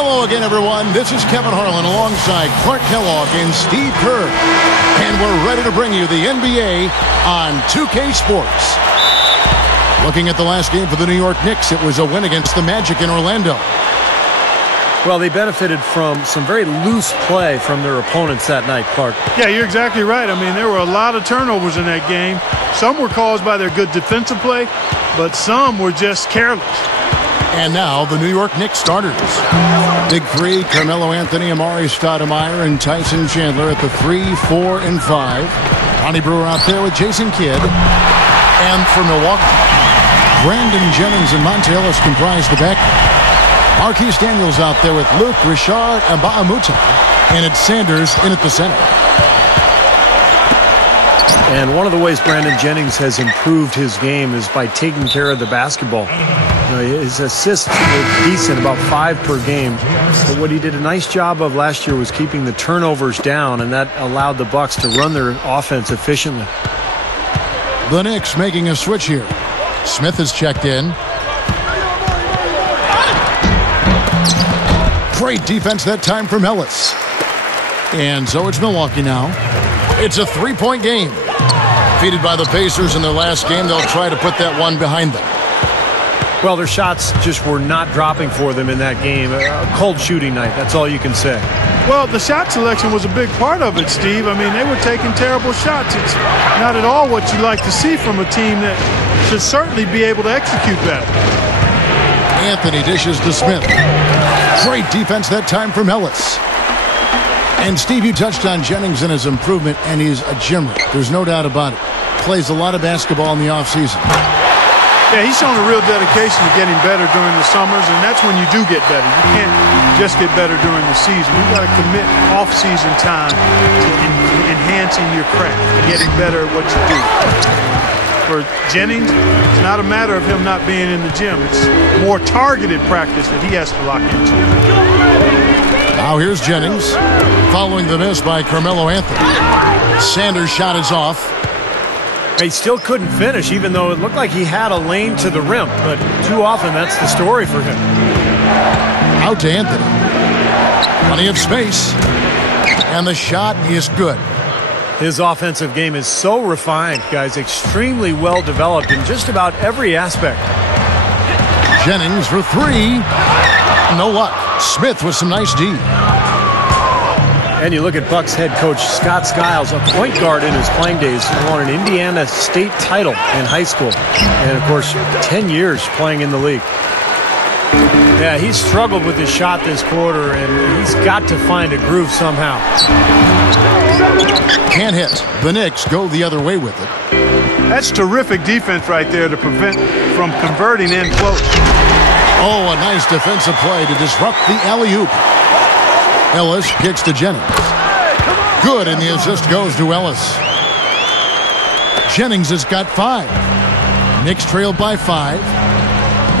Hello again, everyone. This is Kevin Harlan alongside Clark Kellogg and Steve Kerr. And we're ready to bring you the NBA on 2K Sports. Looking at the last game for the New York Knicks, it was a win against the Magic in Orlando. Well, they benefited from some very loose play from their opponents that night, Clark. Yeah, you're exactly right. I mean, there were a lot of turnovers in that game. Some were caused by their good defensive play, but some were just careless. And now, the New York Knicks starters. Big three, Carmelo Anthony, Amari Stoudemire, and Tyson Chandler at the 3, 4, and 5. Bonnie Brewer out there with Jason Kidd. And for Milwaukee, Brandon Jennings and Monte Ellis comprise the back. Marquise Daniels out there with Luke, Richard, and Ba'amuta. And it's Sanders in at the center. And one of the ways Brandon Jennings has improved his game is by taking care of the basketball. You know, his assists were decent, about 5 per game. But what he did a nice job of last year was keeping the turnovers down, and that allowed the Bucks to run their offense efficiently. The Knicks making a switch here. Smith has checked in. Great defense that time from Ellis. And so it's Milwaukee now. It's a 3-point game. Defeated by the Pacers in their last game, they'll try to put that one behind them. Well, their shots just were not dropping for them in that game. A cold shooting night, that's all you can say. Well, the shot selection was a big part of it, Steve. I mean, they were taking terrible shots. It's not at all what you like to see from a team that should certainly be able to execute better. Anthony dishes to Smith. Great defense that time from Ellis. And Steve, you touched on Jennings and his improvement, and he's a gym rat. There's no doubt about it. Plays a lot of basketball in the offseason. Yeah, he's shown a real dedication to getting better during the summers, and that's when you do get better. You can't just get better during the season. You've got to commit off-season time to enhancing your craft, getting better at what you do. For Jennings, it's not a matter of him not being in the gym. It's more targeted practice that he has to lock into. Now here's Jennings, following the miss by Carmelo Anthony. Sanders' shot is off. He still couldn't finish, even though it looked like he had a lane to the rim. But too often, that's the story for him. Out to Anthony. Plenty of space. And the shot is good. His offensive game is so refined, guys. Extremely well developed in just about every aspect. Jennings for 3. No luck. Smith with some nice D. And you look at Bucks head coach Scott Skiles, a point guard in his playing days, won an Indiana State title in high school. And, of course, 10 years playing in the league. Yeah, he's struggled with his shot this quarter, and he's got to find a groove somehow. Can't hit. The Knicks go the other way with it. That's terrific defense right there to prevent from converting in close. Oh, a nice defensive play to disrupt the alley-oop. Ellis kicks to Jennings. Good, and the assist goes to Ellis. Jennings has got 5. Knicks trailed by 5.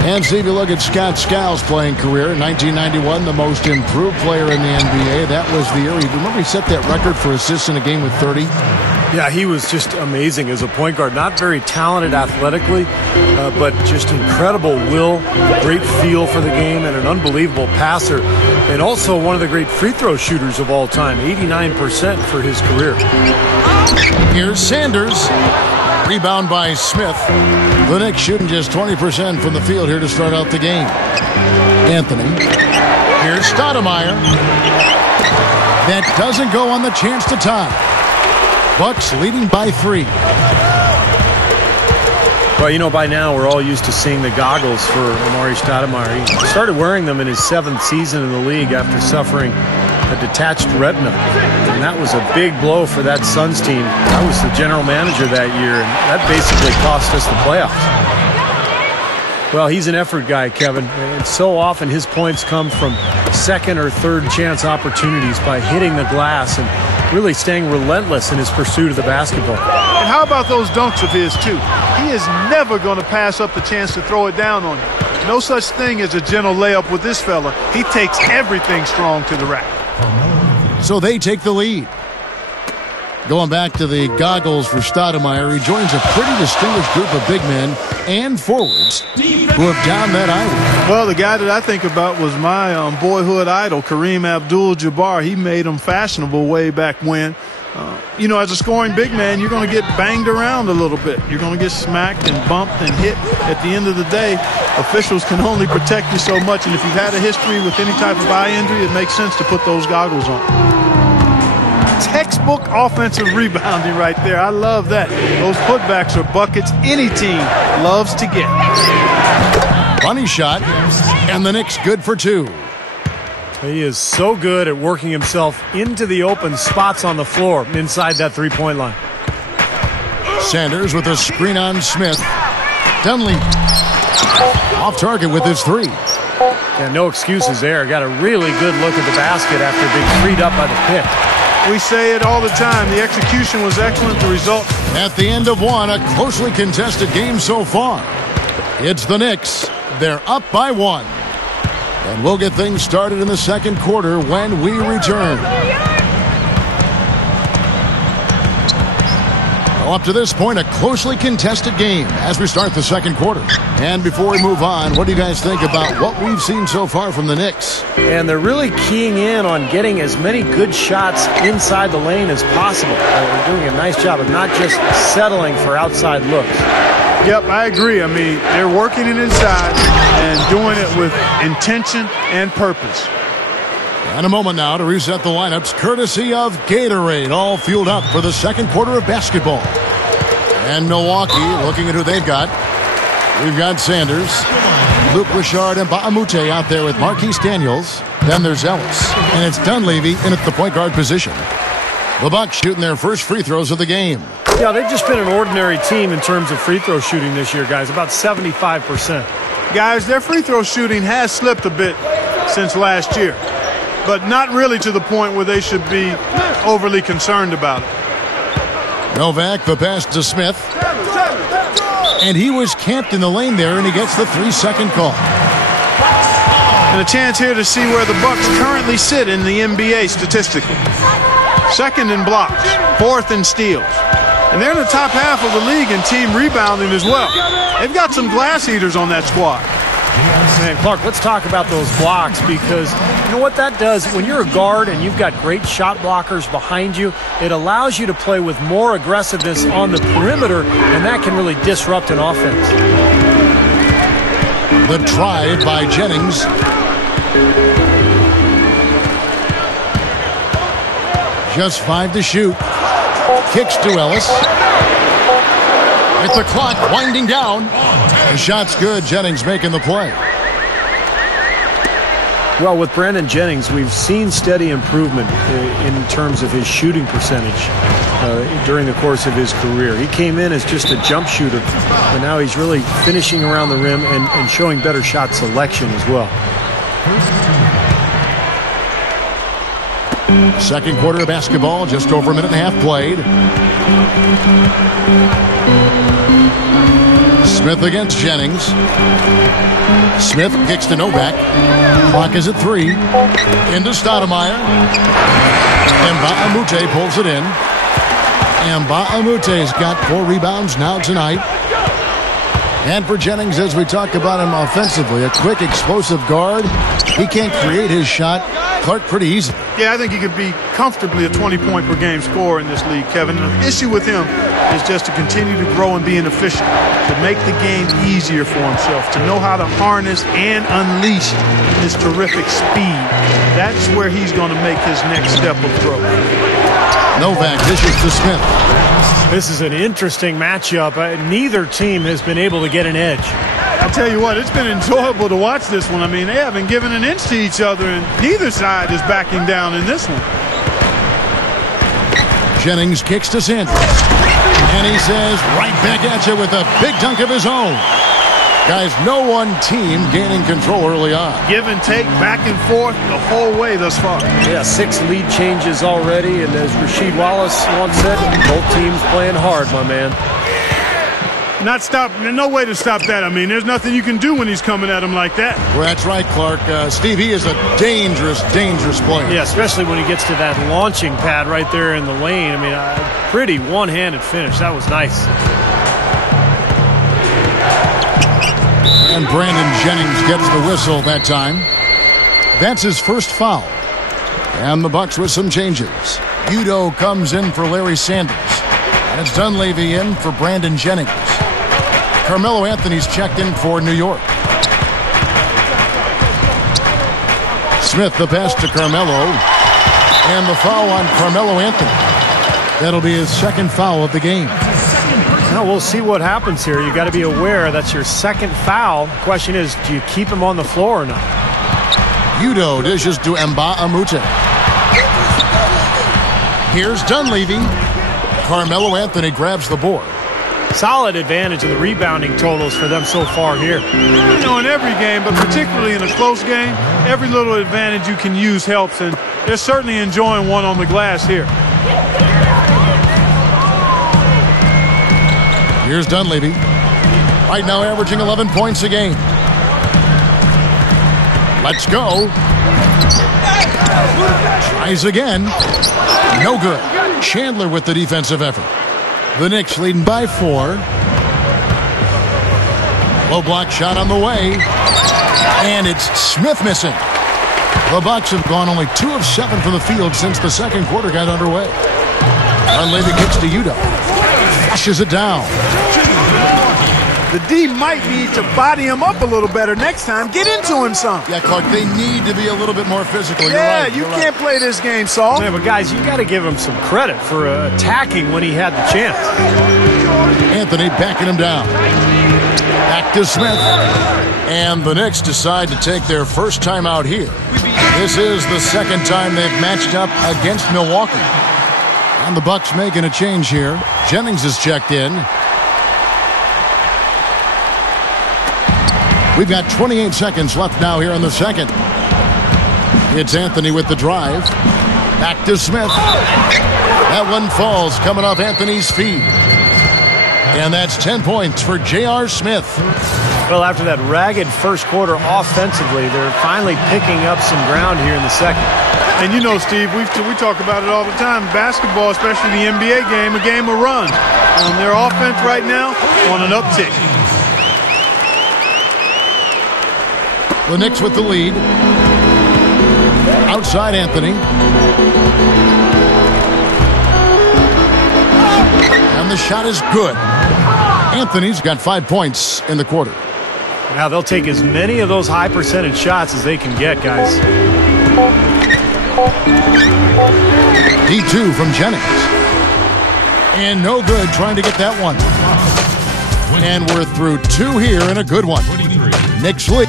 And see if you look at Scott Skiles' playing career. In 1991, the most improved player in the NBA. That was the year. Remember he set that record for assists in a game with 30? Yeah, he was just amazing as a point guard. Not very talented athletically, but just incredible will, great feel for the game, and an unbelievable passer. And also one of the great free throw shooters of all time, 89% for his career. Here's Sanders. Rebound by Smith. The Knicks shooting just 20% from the field here to start out the game. Anthony. Here's Stoudemire. That doesn't go on the chance to tie. Bucks leading by 3. Well, you know, by now we're all used to seeing the goggles for Amari Stoudemire. He started wearing them in his 7th season in the league after suffering a detached retina. And that was a big blow for that Suns team. I was the general manager that year, and that basically cost us the playoffs. Well, he's an effort guy, Kevin, and so often his points come from second or third chance opportunities by hitting the glass and really staying relentless in his pursuit of the basketball. And how about those dunks of his, too? He is never going to pass up the chance to throw it down on you. No such thing as a gentle layup with this fella. He takes everything strong to the rack. So they take the lead. Going back to the goggles for Stoudemire, he joins a pretty distinguished group of big men and forwards who have downed that idol. Well, the guy that I think about was my boyhood idol, Kareem Abdul-Jabbar. He made him fashionable way back when. You know, as a scoring big man, you're going to get banged around a little bit. You're going to get smacked and bumped and hit. At the end of the day, officials can only protect you so much. And if you've had a history with any type of eye injury, it makes sense to put those goggles on. Textbook offensive rebounding right there. I love that. Those putbacks are buckets any team loves to get. Funny shot, and the Knicks good for two. He is so good at working himself into the open spots on the floor inside that three-point line. Sanders with a screen on Smith. Dunleavy off target with his three. Yeah, no excuses there. Got a really good look at the basket after being freed up by the pick. We say it all the time. The execution was excellent. The result. At the end of one, a closely contested game so far. It's the Knicks. They're up by one. And we'll get things started in the second quarter when we return. Well, up to this point, a closely contested game as we start the second quarter. And before we move on, what do you guys think about what we've seen so far from the Knicks? And they're really keying in on getting as many good shots inside the lane as possible. They're doing a nice job of not just settling for outside looks. Yep, I agree. I mean, they're working it inside and doing it with intention and purpose. And a moment now to reset the lineups, courtesy of Gatorade, all fueled up for the second quarter of basketball. And Milwaukee, looking at who they've got. We've got Sanders, Luke Richard, and Ba'amute out there with Marquise Daniels. Then there's Ellis, and it's Dunleavy in at the point guard position. The Bucks shooting their first free throws of the game. Yeah, they've just been an ordinary team in terms of free throw shooting this year, guys, about 75%. Guys, their free throw shooting has slipped a bit since last year, but not really to the point where they should be overly concerned about it. Novak, the pass to Smith. And he was camped in the lane there, and he gets the 3-second call. And a chance here to see where the Bucks currently sit in the NBA statistically. Second in blocks, fourth in steals. And they're in the top half of the league in team rebounding as well. They've got some glass eaters on that squad. Man, Clark, let's talk about those blocks, because you know what that does? When you're a guard and you've got great shot blockers behind you, it allows you to play with more aggressiveness on the perimeter, and that can really disrupt an offense. The drive by Jennings. Just 5 to shoot. Kicks to Ellis. With the clock winding down. The shot's good. Jennings making the play. Well, with Brandon Jennings, we've seen steady improvement in terms of his shooting percentage during the course of his career. He came in as just a jump shooter, but now he's really finishing around the rim and showing better shot selection as well. Second quarter of basketball, just over a minute and a half played. Smith against Jennings. Smith kicks to Novak. Clock is at 3. Into Stoudemire. And Ba'amute pulls it in. And Ba'amute's got 4 rebounds now tonight. And for Jennings, as we talk about him offensively, a quick, explosive guard. He can't create his shot, Clark, pretty easy. Yeah, I think he could be comfortably a 20-point-per-game scorer in this league, Kevin. The issue with him is just to continue to grow and be an efficient, to make the game easier for himself, to know how to harness and unleash his terrific speed. That's where he's going to make his next step of growth. Novak dishes to Smith. This is an interesting matchup. Neither team has been able to get an edge. I tell you what, it's been enjoyable to watch this one. I mean, they haven't given an inch to each other, and neither side is backing down in this one. Jennings kicks to Sanders. And he says, right back at you with a big dunk of his own. Guys, no one team gaining control early on. Give and take, back and forth the whole way thus far. Yeah, 6 lead changes already, and as Rasheed Wallace once said, both teams playing hard, my man. not stop. There's no way to stop that. I mean, there's nothing you can do when he's coming at him like that. Well, that's right, Clark. Steve, he is a dangerous, dangerous player. Yeah, especially when he gets to that launching pad right there in the lane. I mean, pretty one-handed finish. That was nice. And Brandon Jennings gets the whistle that time. That's his first foul. And the Bucks with some changes. Udo comes in for Larry Sanders. And it's Dunleavy in for Brandon Jennings. Carmelo Anthony's checked in for New York. Smith the pass to Carmelo. And the foul on Carmelo Anthony. That'll be his second foul of the game. Now we'll see what happens here. You got to be aware that's your second foul. The question is, do you keep him on the floor or not? Udo dishes to Mba Amute. Here's Dunleavy. Carmelo Anthony grabs the board. Solid advantage of the rebounding totals for them so far here. You know, in every game, but particularly in a close game, every little advantage you can use helps, and they're certainly enjoying one on the glass here. Here's Dunleavy. Right now averaging 11 points a game. Let's go. Tries again. No good. Chandler with the defensive effort. The Knicks leading by 4. Low block shot on the way. And it's Smith missing. The Bucks have gone only 2 of 7 from the field since the second quarter got underway. Dunleavy kicks to Udo. Flushes it down. The D might need to body him up a little better next time. Get into him some. Yeah, Clark, they need to be a little bit more physical. Yeah, You're right. you can't play this game, Saul. Yeah, but guys, you got to give him some credit for attacking when he had the chance. Anthony backing him down. Back to Smith. And the Knicks decide to take their first time out here. This is the second time they've matched up against Milwaukee. And the Bucks making a change here. Jennings is checked in. We've got 28 seconds left now here in the second. It's Anthony with the drive. Back to Smith. That one falls coming off Anthony's feet. And that's 10 points for J.R. Smith. Well, after that ragged first quarter offensively, they're finally picking up some ground here in the second. And you know, Steve, we talk about it all the time. Basketball, especially the NBA game, a game of run. Their offense right now on an uptick. The Knicks with the lead. Outside Anthony. And the shot is good. Anthony's got 5 points in the quarter. Now they'll take as many of those high percentage shots as they can get, guys. D2 from Jennings. And no good trying to get that one. And we're through 2 here in a good one. Knicks lead.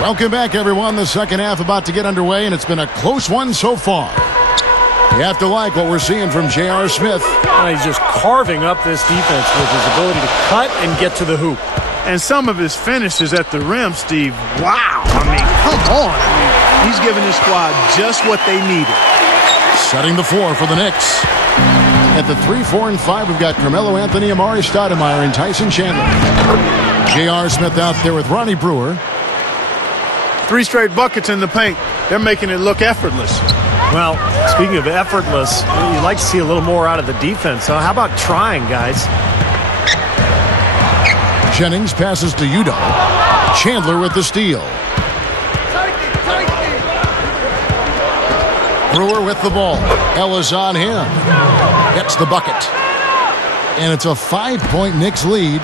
Welcome back, everyone. The second half about to get underway, and it's been a close one so far. You have to like what we're seeing from J.R. Smith. He's just carving up this defense with his ability to cut and get to the hoop. And some of his finishes at the rim, Steve, wow. I mean, come on. He's giving his squad just what they needed. Setting the floor for the Knicks. At the 3, 4, and 5, we've got Carmelo Anthony, Amari Stoudemire, and Tyson Chandler. J.R. Smith out there with Ronnie Brewer. 3 straight buckets in the paint. They're making it look effortless. Well, speaking of effortless, you'd like to see a little more out of the defense. So how about trying, guys? Jennings passes to Udo. Chandler with the steal. Brewer with the ball. Ella's on him. Gets the bucket. And it's a 5-point Knicks lead.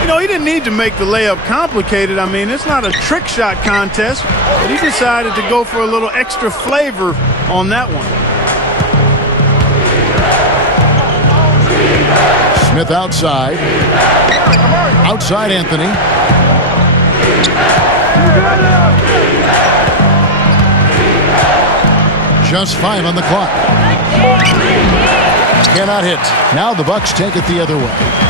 You know, he didn't need to make the layup complicated. I mean, it's not a trick shot contest, but he decided to go for a little extra flavor on that one. Smith outside. Outside Anthony. Just 5 on the clock. Cannot hit. Now the Bucks take it the other way.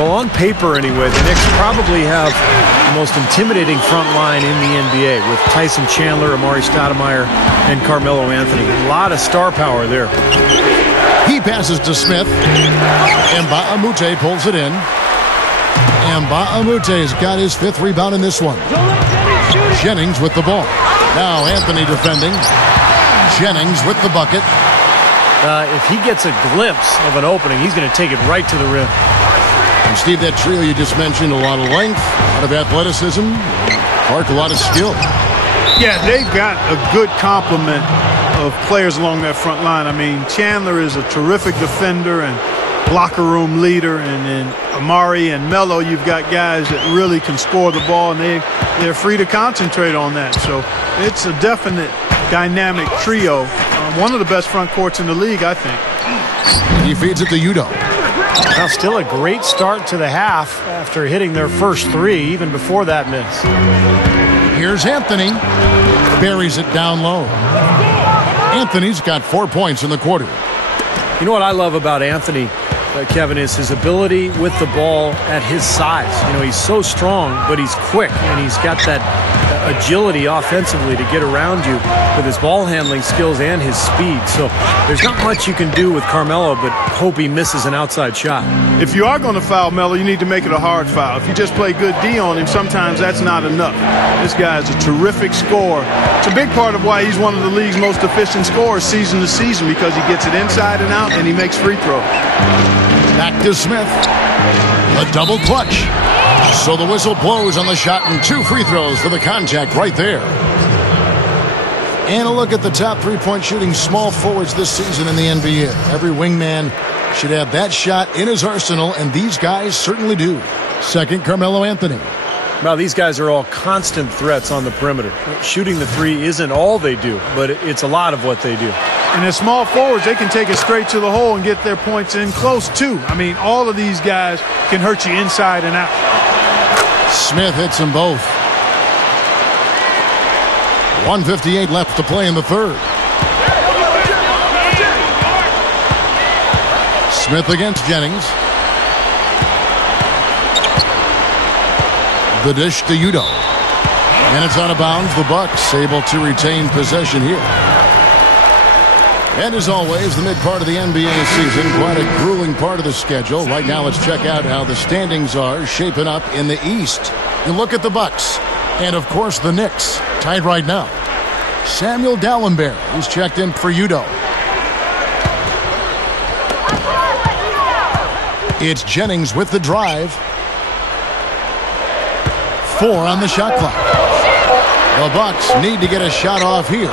Well, on paper anyway, the Knicks probably have the most intimidating front line in the NBA with Tyson Chandler, Amari Stoudemire, and Carmelo Anthony. A lot of star power there. He passes to Smith. Mbamute pulls it in. Mbamute has got his 5th rebound in this one. Jennings with the ball. Now Anthony defending. Jennings with the bucket. If he gets a glimpse of an opening, he's going to take it right to the rim. And Steve, that trio you just mentioned, a lot of length, a lot of athleticism, Clark, a lot of skill. Yeah, they've got a good complement of players along that front line. I mean, Chandler is a terrific defender and locker room leader, and then Amari and Melo, you've got guys that really can score the ball, and they're free to concentrate on that. So it's a definite dynamic trio. One of the best front courts in the league, I think. He feeds it to Udo. Now still a great start to the half after hitting their first 3, even before that miss. Here's Anthony. Buries it down low. Anthony's got 4 points in the quarter. You know what I love about Anthony, Kevin, is his ability with the ball at his size. You know, he's so strong, but he's quick, and he's got that agility offensively to get around you with his ball handling skills and his speed. So there's not much you can do with Carmelo but hope he misses an outside shot. If you are going to foul Melo, you need to make it a hard foul. If you just play good D on him, sometimes that's not enough. This guy is a terrific scorer. It's a big part of why he's one of the league's most efficient scorers season to season, because he gets it inside and out and he makes free throws. Back to Smith. A double clutch. So the whistle blows on the shot, and 2 free throws for the contact right there. And a look at the top 3-point shooting small forwards this season in the NBA. Every wingman should have that shot in his arsenal, and these guys certainly do. Second, Carmelo Anthony. Now, these guys are all constant threats on the perimeter. Shooting the 3 isn't all they do, but it's a lot of what they do. And as small forwards, they can take it straight to the hole and get their points in close, too. I mean, all of these guys can hurt you inside and out. Smith hits them both. 1:58 left to play in the third. Smith against Jennings. The dish to Udo. And it's out of bounds. The Bucks able to retain possession here. And as always, the mid part of the NBA season, quite a grueling part of the schedule. Right now, let's check out how the standings are shaping up in the East. You look at the Bucks, and of course the Knicks, tied right now. Samuel Dallenberg, who's checked in for Udo. It's Jennings with the drive. 4 on the shot clock. The Bucks need to get a shot off here.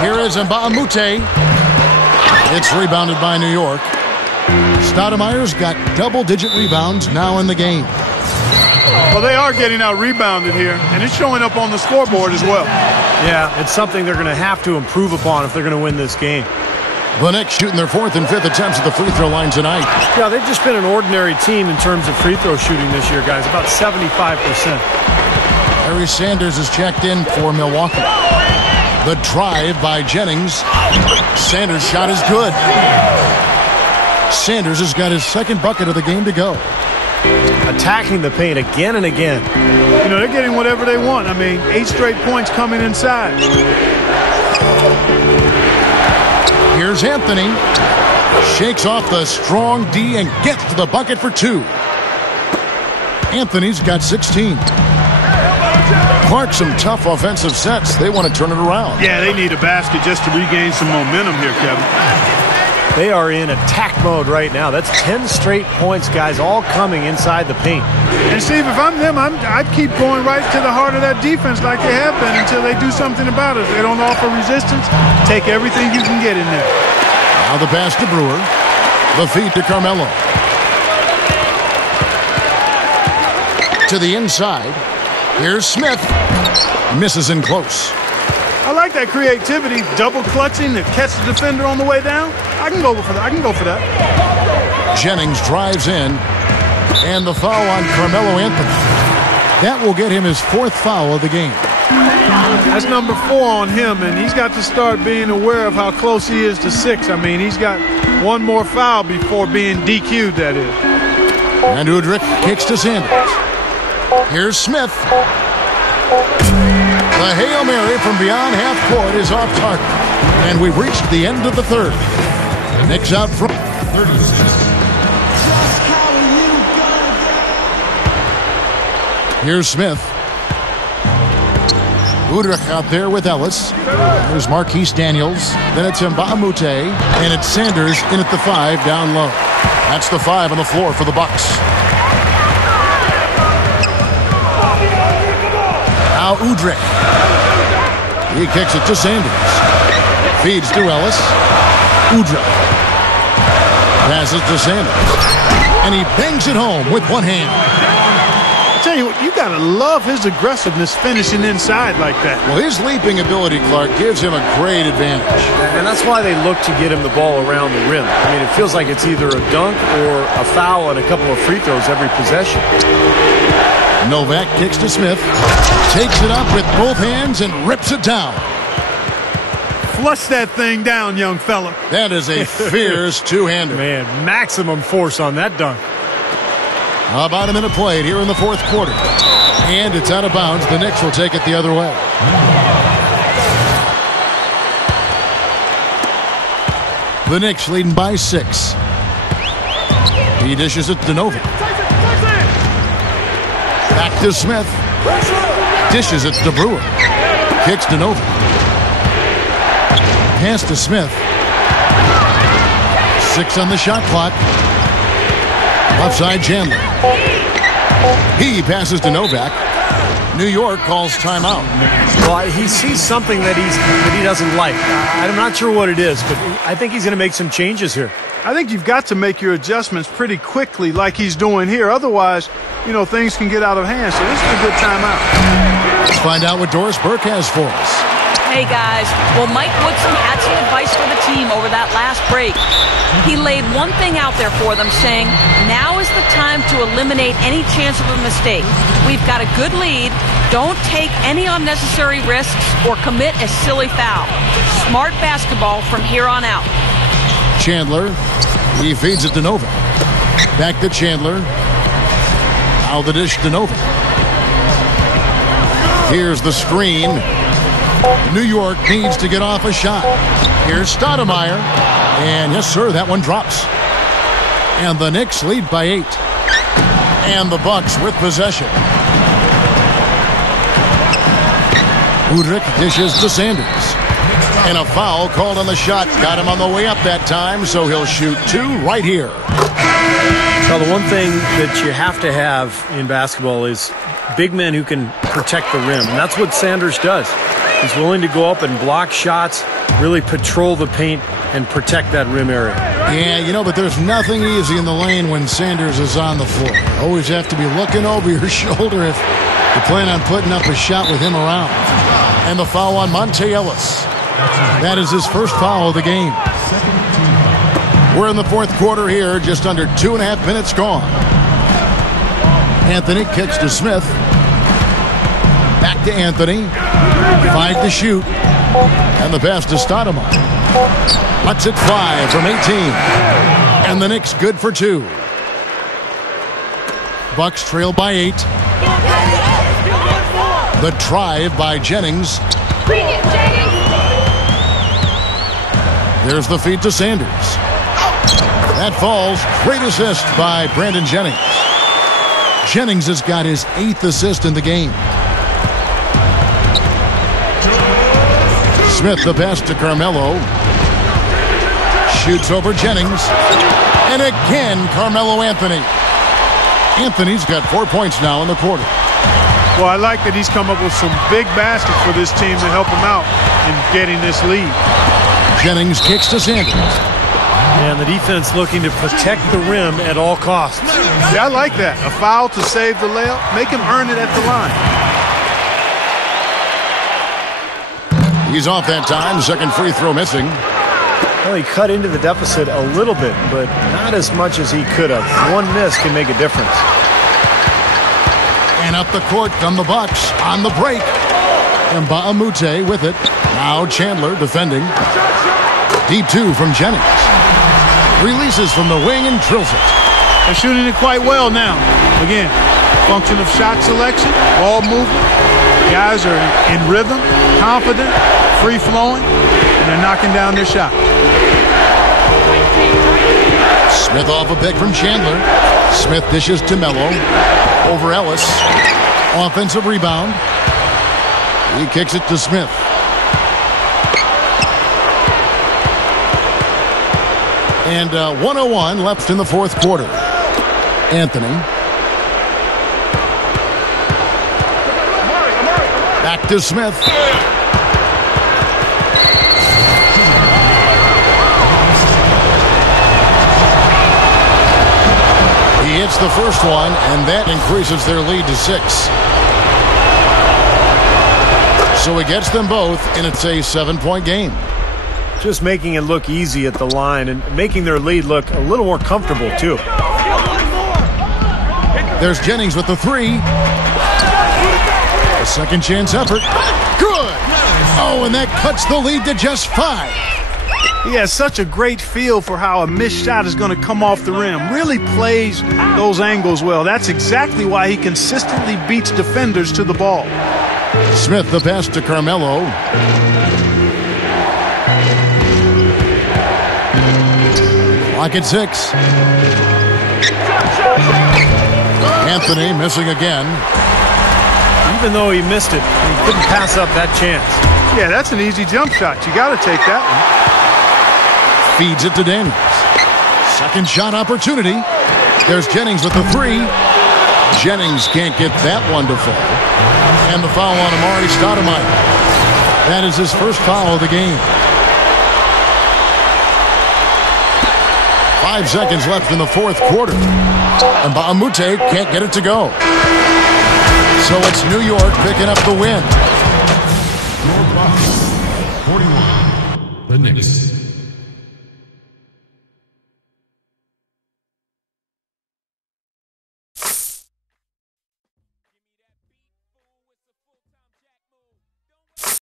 Here is Mbamute. It's rebounded by New York. Stoudemire's got double-digit rebounds now in the game. Well, they are getting out-rebounded here, and it's showing up on the scoreboard as well. Yeah, it's something they're going to have to improve upon if they're going to win this game. The Knicks shooting their 4th and 5th attempts at the free throw line tonight. Yeah, they've just been an ordinary team in terms of free throw shooting this year, guys. About 75%. Harry Sanders is checked in for Milwaukee. The drive by Jennings. Sanders' shot is good. Sanders has got his 2nd bucket of the game to go. Attacking the paint again and again. You know, they're getting whatever they want. I mean, 8 straight points coming inside. Here's Anthony. Shakes off the strong D and gets to the bucket for 2. Anthony's got 16. Clark, some tough offensive sets. They want to turn it around. Yeah, they need a basket just to regain some momentum here, Kevin. They are in attack mode right now. That's 10 straight points, guys, all coming inside the paint. And, Steve, if I'm them, I'd keep going right to the heart of that defense like they have been until they do something about it. If they don't offer resistance, take everything you can get in there. Now the pass to Brewer. The feed to Carmelo. To the inside. Here's Smith. Misses in close. I like that creativity, double clutching to catch the defender on the way down. I can go for that. Jennings drives in, and the foul on Carmelo Anthony. That will get him his 4th foul of the game. That's number 4 on him, and he's got to start being aware of how close he is to 6. I mean, he's got One more foul before being DQ'd, that is. And Udrich kicks to Sanders. Here's Smith. The Hail Mary from beyond half court is off target. And we've reached the end of the third. Knicks out front. 36. Here's Smith. Udrich out there with Ellis. There's Marquise Daniels. Then it's Mbamute. And it's Sanders in at the 5 down low. That's the 5 on the floor for the Bucks. Now Udrich. He kicks it to Sanders. Feeds to Ellis. Udrich. Passes to Sanders. And he bangs it home with one hand. Tell you what, you gotta love his aggressiveness finishing inside like that. Well, his leaping ability, Clark, gives him a great advantage. And that's why they look to get him the ball around the rim. I mean, it feels like it's either a dunk or a foul and a couple of free throws every possession. Novak kicks to Smith, takes it up with both hands and rips it down. Flush that thing down, young fella. That is a fierce two-hander. Man, maximum force on that dunk. About a minute played here in the fourth quarter. And it's out of bounds. The Knicks will take it the other way. The Knicks leading by 6. He dishes it to Novak. Back to Smith. Dishes it to Brewer. Kicks to Novak. Pass to Smith. 6 on the shot clock. Left side Chandler. He passes to Novak. New York calls timeout. Well, he sees something that he doesn't like. I'm not sure what it is, but I think he's going to make some changes here. I think you've got to make your adjustments pretty quickly like he's doing here. Otherwise, you know, things can get out of hand. So this is a good timeout. Let's find out what Doris Burke has for us. Hey, guys. Well, Mike Woodson had some advice for the team over that last break. He laid one thing out there for them, saying, now is the time to eliminate any chance of a mistake. We've got a good lead. Don't take any unnecessary risks or commit a silly foul. Smart basketball from here on out. Chandler. He feeds it to Novak. Back to Chandler. Now the dish to Novak. Here's the screen. New York needs to get off a shot. Here's Stoudemire. And yes, sir, that one drops. And the Knicks lead by 8. And the Bucks with possession. Udrich dishes to Sanders. And a foul called on the shot. Got him on the way up that time, so he'll shoot 2 right here. So the one thing that you have to have in basketball is big men who can protect the rim. And that's what Sanders does. He's willing to go up and block shots, really patrol the paint, and protect that rim area. Yeah, you know, but there's nothing easy in the lane when Sanders is on the floor. You always have to be looking over your shoulder if you plan on putting up a shot with him around. And the foul on Monte Ellis. That is his first foul of the game. We're in the fourth quarter here, just under 2.5 minutes gone. Anthony kicks to Smith. Back to Anthony. 5 to shoot. And the pass to Stoudemire. Lets it fly from 18. And the Knicks good for 2. Bucks trail by 8. The drive by Jennings. Bring it, Jennings! There's the feed to Sanders. That falls. Great assist by Brandon Jennings. Jennings has got his 8th assist in the game. Smith the pass to Carmelo. Shoots over Jennings. And again, Carmelo Anthony. Anthony's got 4 points now in the quarter. Well, I like that he's come up with some big baskets for this team to help him out in getting this lead. Jennings kicks to Sanders. And the defense looking to protect the rim at all costs. Yeah, I like that. A foul to save the layup. Make him earn it at the line. He's off that time. Second free throw missing. Well, he cut into the deficit a little bit, but not as much as he could have. One miss can make a difference. And up the court come the Bucks on the break. Mbamute with it. Now Chandler defending. Deep 2 from Jennings. Releases from the wing and drills it. They're shooting it quite well now. Again, function of shot selection, ball movement. Guys are in rhythm, confident, free-flowing, and they're knocking down their shot. Smith off a pick from Chandler. Smith dishes to Melo. Over Ellis. Offensive rebound. He kicks it to Smith. And 1:01 left in the fourth quarter. Anthony. Back to Smith. He hits the first one, and that increases their lead to 6. So he gets them both, and it's a 7-point game. Just making it look easy at the line and making their lead look a little more comfortable, too. There's Jennings with the 3. A second chance effort. Good! Oh, and that cuts the lead to just 5. He has such a great feel for how a missed shot is going to come off the rim. Really plays those angles well. That's exactly why he consistently beats defenders to the ball. Smith the pass to Carmelo. Clock at 6. Anthony missing again. Even though he missed it, he couldn't pass up that chance. Yeah, that's an easy jump shot. You got to take that one. Feeds it to Daniels. Second shot opportunity. There's Jennings with the 3. Jennings can't get that one to fall. And the foul on Amari Stoudemire. That is his first foul of the game. 5 seconds left in the fourth quarter. And Baamute can't get it to go. So it's New York picking up the win. 41. The Knicks.